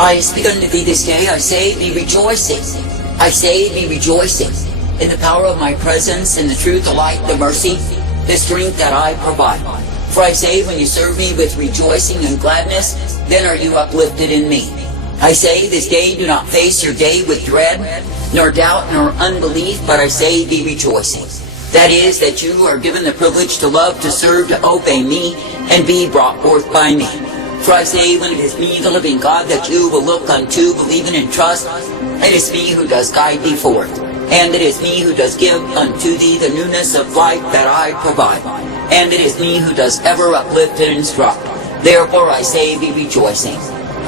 I speak unto thee this day, I say, be rejoicing. I say, be rejoicing in the power of my presence, in the truth, the light, the mercy, the strength that I provide. For I say, when you serve me with rejoicing and gladness, then are you uplifted in me. I say, this day do not face your day with dread, nor doubt, nor unbelief, but I say, be rejoicing. That is, that you are given the privilege to love, to serve, to obey me, and be brought forth by me. For I say, when it is me, the living God, that you will look unto, believing and trust, it is me who does guide thee forth, and it is me who does give unto thee the newness of life that I provide, and it is me who does ever uplift and instruct. Therefore I say, be rejoicing.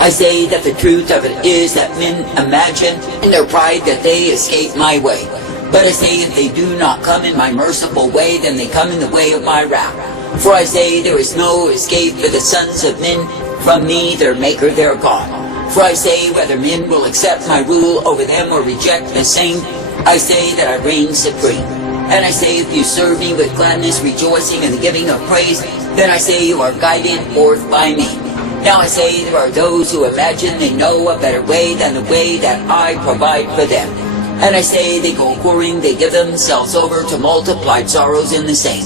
I say that the truth of it is that men imagine in their pride that they escape my way. But I say, if they do not come in my merciful way, then they come in the way of my wrath. For I say, there is no escape for the sons of men from me, their Maker, their God. For I say, whether men will accept my rule over them or reject the same, I say that I reign supreme. And I say, if you serve me with gladness, rejoicing, and the giving of praise, then I say you are guided forth by me. Now I say, there are those who imagine they know a better way than the way that I provide for them. And I say, they go whoring, they give themselves over to multiplied sorrows in the same.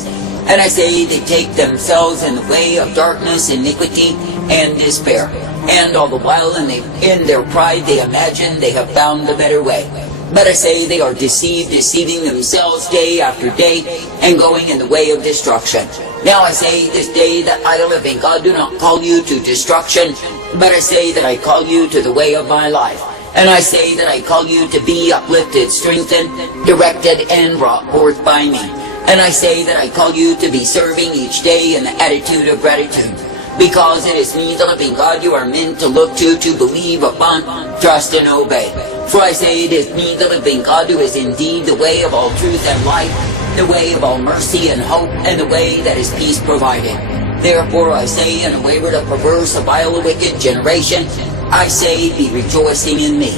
And I say, they take themselves in the way of darkness, iniquity, and despair. And all the while in their pride they imagine they have found a better way. But I say, they are deceived, deceiving themselves day after day, and going in the way of destruction. Now I say, this day that I, the living God, do not call you to destruction, but I say that I call you to the way of my life. And I say that I call you to be uplifted, strengthened, directed, and brought forth by me. And I say that I call you to be serving each day in the attitude of gratitude. Because it is me, the living God, you are meant to look to believe upon, trust, and obey. For I say, it is me, the living God, who is indeed the way of all truth and life, the way of all mercy and hope, and the way that is peace provided. Therefore I say, in a wayward, a perverse, a vile, a wicked generation, I say, be rejoicing in me,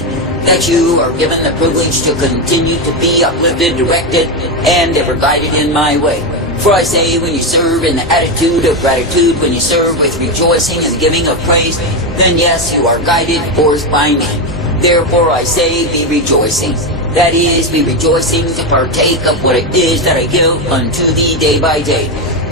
that you are given the privilege to continue to be uplifted, directed, and ever guided in my way. For I say, when you serve in the attitude of gratitude, when you serve with rejoicing and the giving of praise, then yes, you are guided forth by me. Therefore I say, be rejoicing. That is, be rejoicing to partake of what it is that I give unto thee day by day.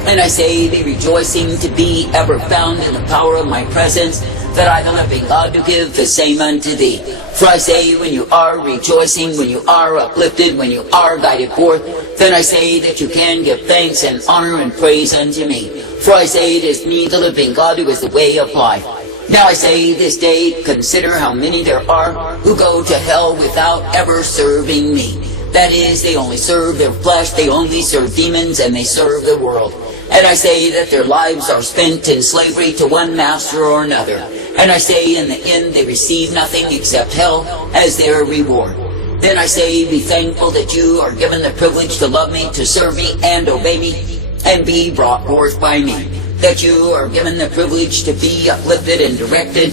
And I say, be rejoicing to be ever found in the power of my presence, that I, the living God, do give the same unto thee. For I say, when you are rejoicing, when you are uplifted, when you are guided forth, then I say that you can give thanks and honor and praise unto me. For I say, it is me, the living God, who is the way of life. Now I say, this day, consider how many there are who go to hell without ever serving me. That is, they only serve their flesh, they only serve demons, and they serve the world. And I say that their lives are spent in slavery to one master or another. And I say, in the end, they receive nothing except hell as their reward. Then I say, be thankful that you are given the privilege to love me, to serve me, and obey me, and be brought forth by me. That you are given the privilege to be uplifted and directed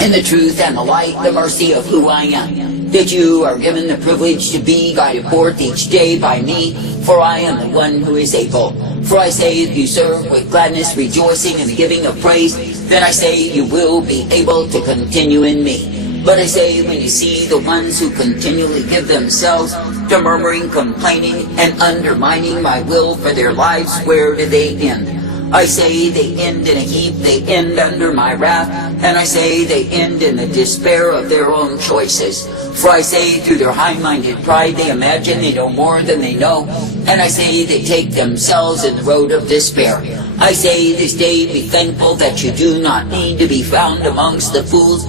in the truth and the light, the mercy of who I am. That you are given the privilege to be guided forth each day by me, for I am the one who is able. For I say, if you serve with gladness, rejoicing, and the giving of praise, then I say you will be able to continue in me. But I say, when you see the ones who continually give themselves to murmuring, complaining, and undermining my will for their lives, where do they end? I say they end in a heap, they end under my wrath, and I say they end in the despair of their own choices. For I say, through their high-minded pride, they imagine they know more than they know, and I say they take themselves in the road of despair. I say, this day be thankful that you do not need to be found amongst the fools,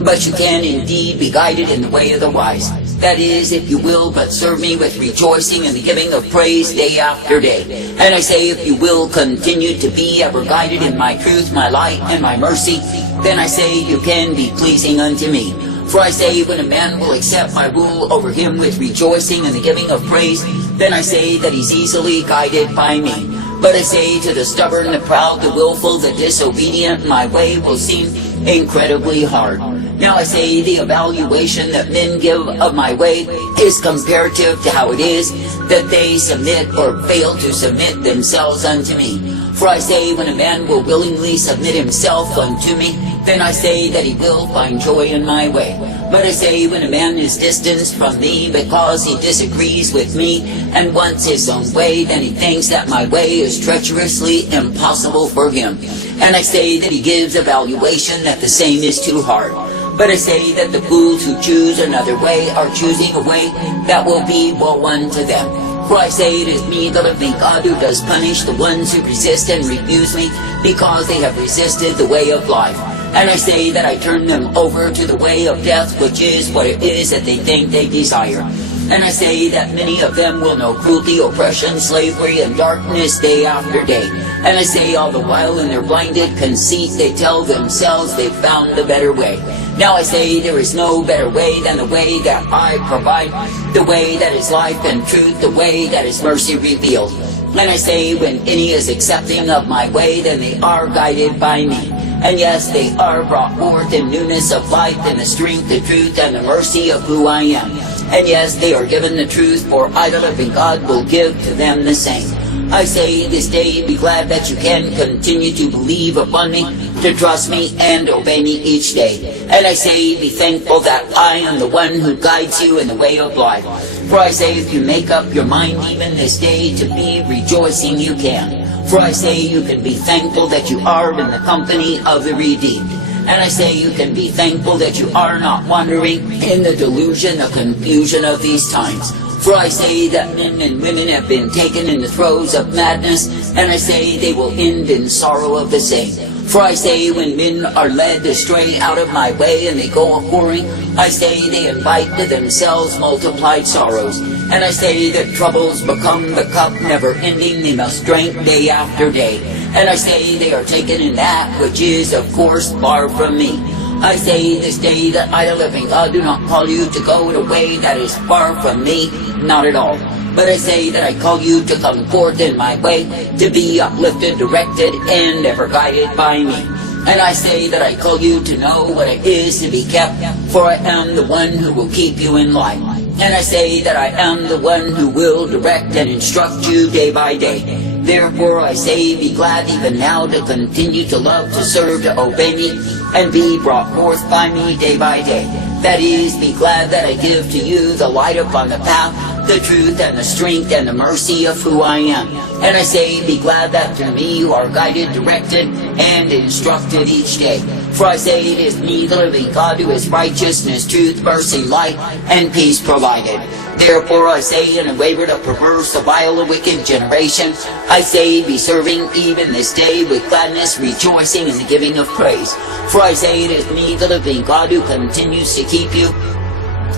but you can indeed be guided in the way of the wise. That is, if you will but serve me with rejoicing and the giving of praise day after day. And I say, if you will continue to be ever guided in my truth, my light, and my mercy, then I say you can be pleasing unto me. For I say, when a man will accept my rule over him with rejoicing and the giving of praise, then I say that he's easily guided by me. But I say, to the stubborn, the proud, the willful, the disobedient, my way will seem incredibly hard. Now I say, the evaluation that men give of my way is comparative to how it is that they submit or fail to submit themselves unto me. For I say, when a man will willingly submit himself unto me, then I say that he will find joy in my way. But I say, when a man is distanced from me because he disagrees with me and wants his own way, then he thinks that my way is treacherously impossible for him. And I say that he gives a valuation that the same is too hard. But I say that the fools who choose another way are choosing a way that will be well won to them. For I say, it is me, the living God, who does punish the ones who resist and refuse me, because they have resisted the way of life. And I say that I turn them over to the way of death, which is what it is that they think they desire. And I say that many of them will know cruelty, oppression, slavery, and darkness day after day. And I say, all the while in their blinded conceit they tell themselves they've found the better way. Now I say, there is no better way than the way that I provide, the way that is life and truth, the way that is mercy revealed. And I say, when any is accepting of my way, then they are guided by me. And yes, they are brought forth in newness of life, in the strength, the truth, and the mercy of who I am. And yes, they are given the truth, for I, the living God, will give to them the same. I say this day, be glad that you can continue to believe upon me, to trust me, and obey me each day. And I say, be thankful that I am the one who guides you in the way of life. For I say, if you make up your mind even this day to be rejoicing, you can. For I say, you can be thankful that you are in the company of the redeemed. And I say, you can be thankful that you are not wandering in the delusion, the confusion of these times. For I say that men and women have been taken in the throes of madness, and I say they will end in sorrow of the same. For I say, when men are led astray out of my way and they go a-whoring, I say they invite to themselves multiplied sorrows. And I say that troubles become the cup never ending, they must drink day after day. And I say they are taken in that which is, of course, far from me. I say this day that I, the living God, do not call you to go in a way that is far from me, not at all. But I say that I call you to come forth in my way, to be uplifted, directed, and ever guided by me. And I say that I call you to know what it is to be kept, for I am the one who will keep you in life. And I say that I am the one who will direct and instruct you day by day. Therefore I say, be glad even now to continue to love, to serve, to obey me, and be brought forth by me day by day. That is, be glad that I give to you the light upon the path, the truth and the strength and the mercy of who I am. And I say, be glad that through me you are guided, directed, and instructed each day. For I say, it is me, the living God, who is righteousness, truth, mercy, light, and peace provided. Therefore I say, in a wayward, a perverse, a vile, a wicked generation, I say, be serving even this day with gladness, rejoicing in the giving of praise. For I say, it is me, the living God, who continues to keep you.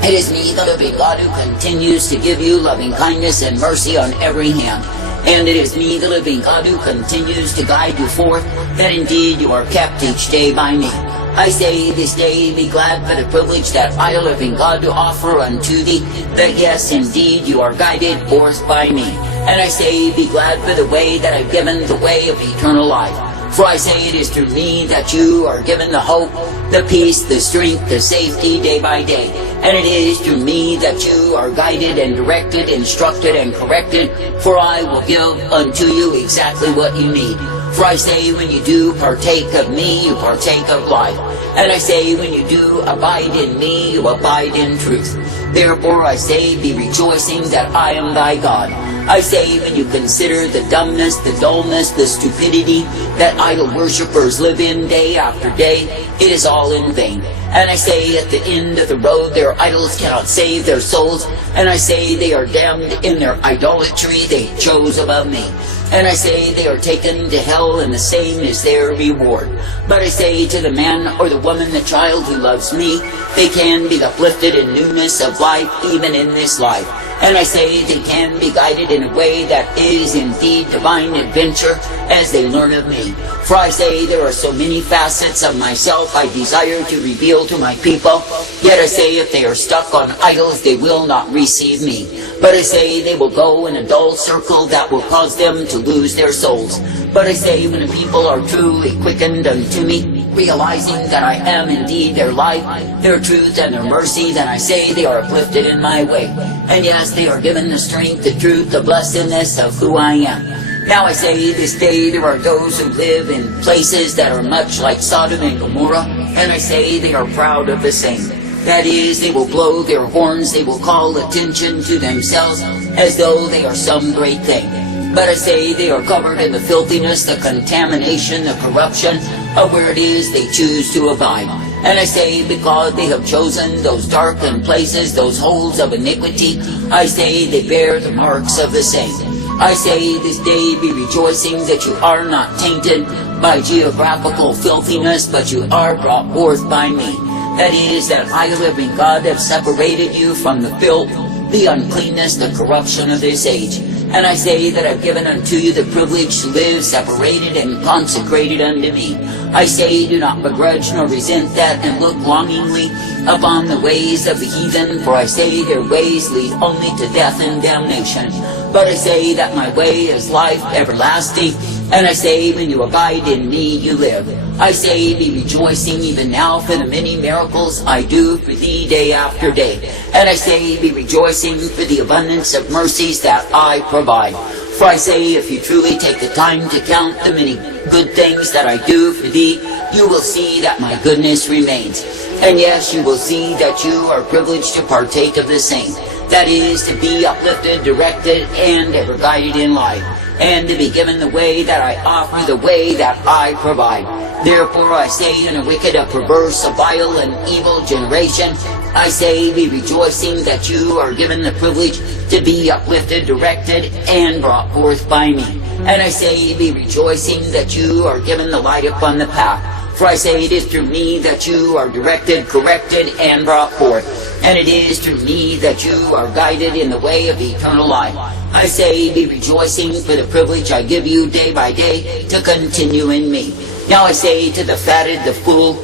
It is me, the living God, who continues to give you loving kindness and mercy on every hand. And it is me, the living God, who continues to guide you forth, that indeed you are kept each day by me. I say this day, be glad for the privilege that I, the living God, to offer unto thee, that yes, indeed, you are guided forth by me. And I say, be glad for the way that I've given, the way of eternal life. For I say, it is through me that you are given the hope, the peace, the strength, the safety day by day. And it is through me that you are guided and directed, instructed and corrected, for I will give unto you exactly what you need. For I say, when you do partake of me, you partake of life. And I say, when you do abide in me, you abide in truth. Therefore I say, be rejoicing that I am thy God. I say, when you consider the dumbness, the dullness, the stupidity that idol worshippers live in day after day, it is all in vain. And I say, at the end of the road, their idols cannot save their souls. And I say, they are damned in their idolatry they chose above me. And I say, they are taken to hell, and the same is their reward. But I say, to the man or the woman, the child who loves me, they can be uplifted in newness of life, even in this life. And I say, they can be guided in a way that is indeed divine adventure as they learn of me. For I say, there are so many facets of myself I desire to reveal to my people. Yet I say, if they are stuck on idols, they will not receive me. But I say, they will go in a dull circle that will cause them to lose their souls. But I say, when the people are truly quickened unto me, realizing that I am indeed their life, their truth, and their mercy, then I say they are uplifted in my way. And yes, they are given the strength, the truth, the blessedness of who I am. Now I say this day there are those who live in places that are much like Sodom and Gomorrah, and I say they are proud of the same. That is, they will blow their horns, they will call attention to themselves as though they are some great thing. But I say they are covered in the filthiness, the contamination, the corruption of where it is they choose to abide. And I say because they have chosen those darkened places, those holes of iniquity, I say they bear the marks of the same. I say this day be rejoicing that you are not tainted by geographical filthiness, but you are brought forth by me. That is, that I, living God, have separated you from the filth, the uncleanness, the corruption of this age. And I say that I've given unto you the privilege to live separated and consecrated unto me. I say, do not begrudge nor resent that, and look longingly upon the ways of the heathen, for I say their ways lead only to death and damnation. But I say that my way is life everlasting, and I say when you abide in me you live. I say be rejoicing even now for the many miracles I do for thee day after day. And I say be rejoicing for the abundance of mercies that I provide. For I say if you truly take the time to count the many good things that I do for thee, you will see that my goodness remains. And yes, you will see that you are privileged to partake of the same. That is, to be uplifted, directed, and ever guided in life, and to be given the way that I offer, the way that I provide. Therefore I say, in a wicked, a perverse, a vile, and evil generation, I say, be rejoicing that you are given the privilege to be uplifted, directed, and brought forth by me. And I say, be rejoicing that you are given the light upon the path. For I say, it is through me that you are directed, corrected, and brought forth. And it is through me that you are guided in the way of eternal life. I say, be rejoicing for the privilege I give you day by day to continue in me. Now I say to the fatted, the fool,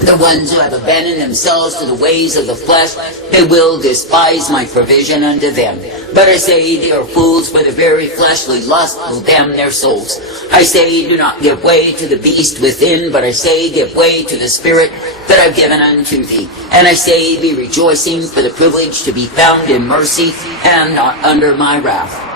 the ones who have abandoned themselves to the ways of the flesh, they will despise my provision unto them. But I say they are fools, for the very fleshly lust will damn their souls. I say do not give way to the beast within, but I say give way to the Spirit that I've given unto thee. And I say be rejoicing for the privilege to be found in mercy and not under my wrath.